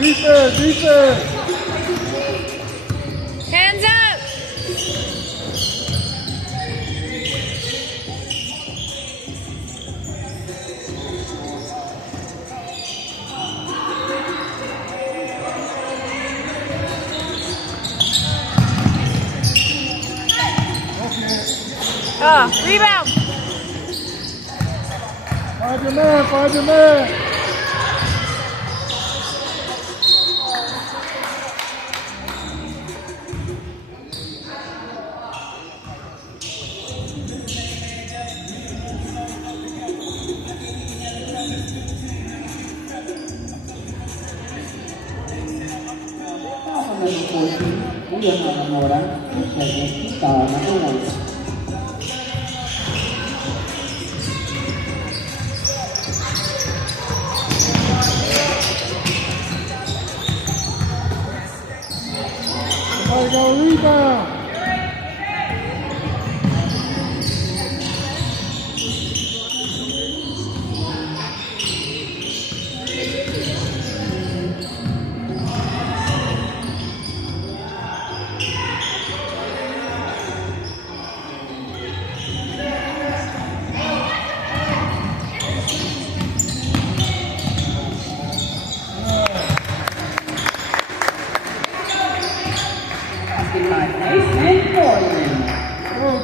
Defense, defense. Hands up. Rebound. Find your man, find your man. Number 14, Leonardo Mora, second, star number 1. Somebody go rebound.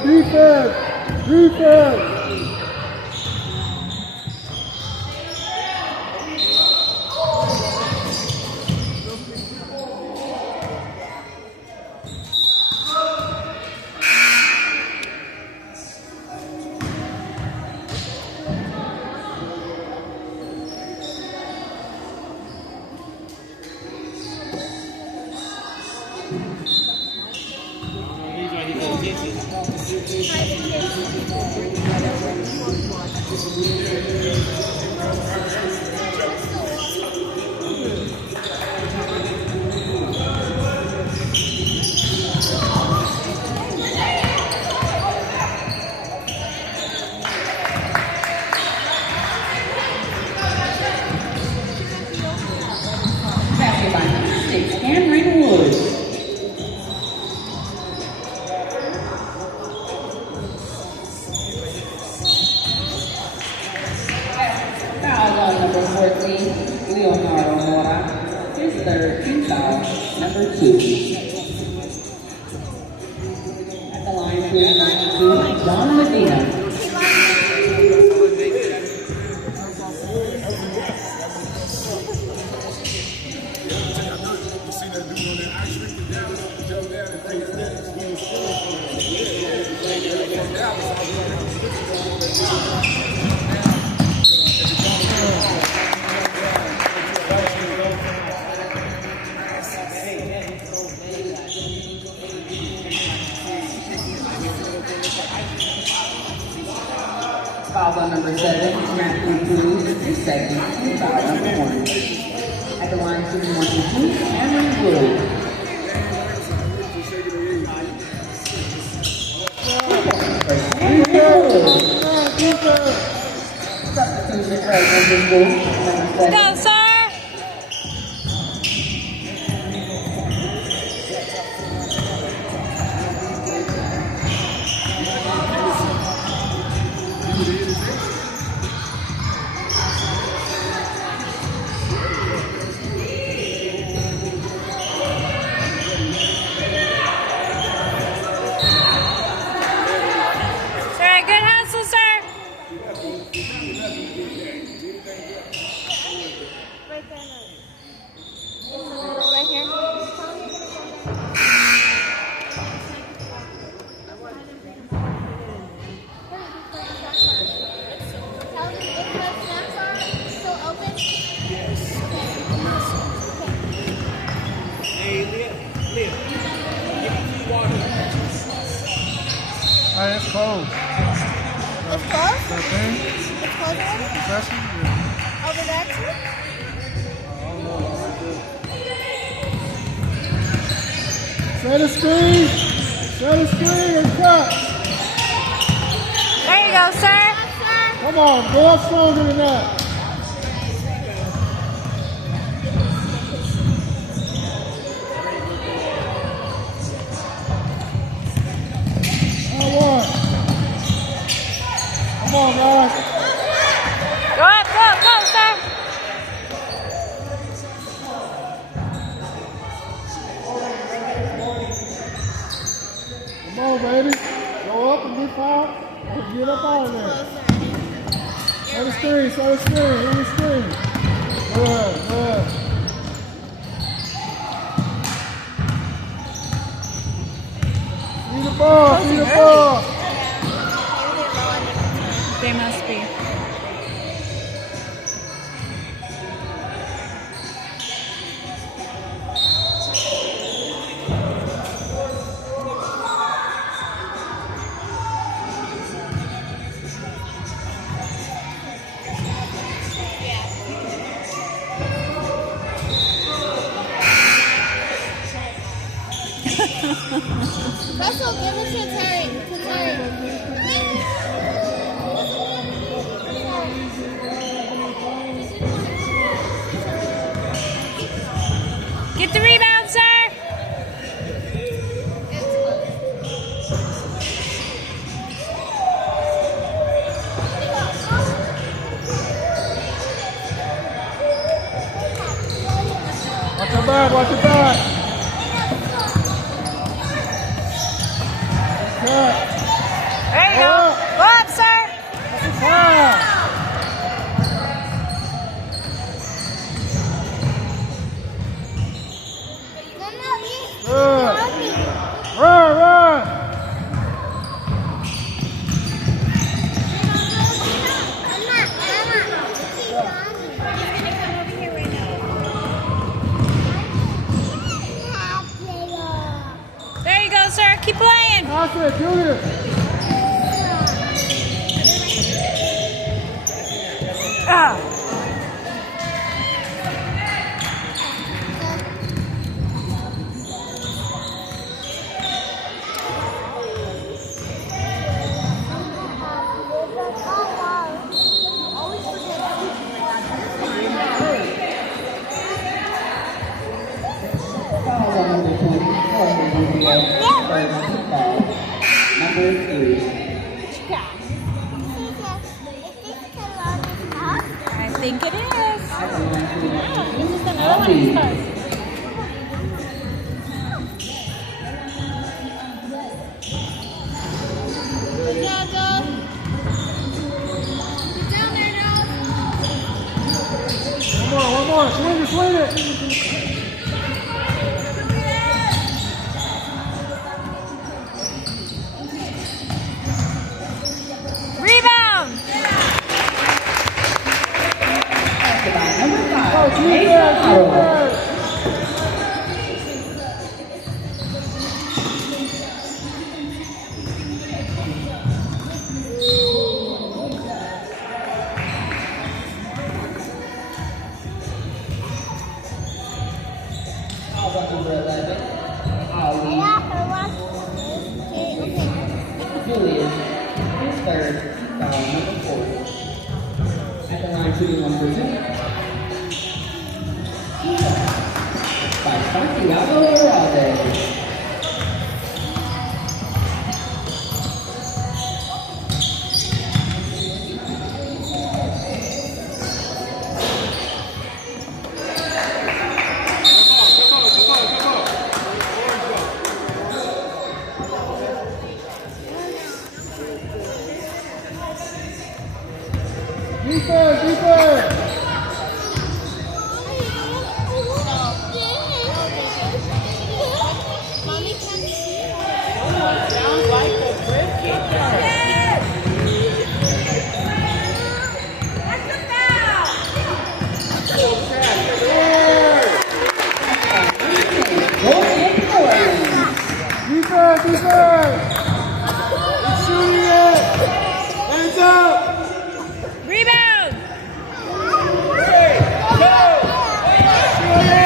Defense! Defense! Cameron Woods. Foul on number 14, Leonardo Mora. His third team foul, number 2. At the line, shooting number 2, John Medina. Foul on number 7, Matthew Cruz, his second, and foul number 1. At the line, shooting 1 and 2, Cameron Wood. Substitution for number 7. Go, sir. Alright, it's closed. It's closed? The thing? It's closed already? The session? Yeah. Over there too? I don't know. Set a screen! Set a screen and cut! There you go, sir. Come on, go up stronger than that. Get up out of there. Set the screen, set the screen, hit the screen. Good, good. See the ball, see the ball. They must be. Russell, give it to Terry. To Terry. Get the rebound, sir. Watch your back, watch your back. Cut. There you go. Go up, sir. Foul. Good. Run, run. There you go, sir. Keep playing. Pass it, Julius. Ah. Foul on number 20, former UVA, first foul. Number 3. I think it is. At the line to the Yeah, this is another one of these cards. One more, swing it, swing it. Rebound. the line, number 5, Oh, Mason defense, Howard. defense. Foul on number 11, Ali Julius, his third, foul number 4. At the line shooting number 2. By Santiago Morales. Defense, defense. Mommy can see. Sounds like a brisket. Defense, defense. He's shooting it. Hands up. Rebound. Shoot it.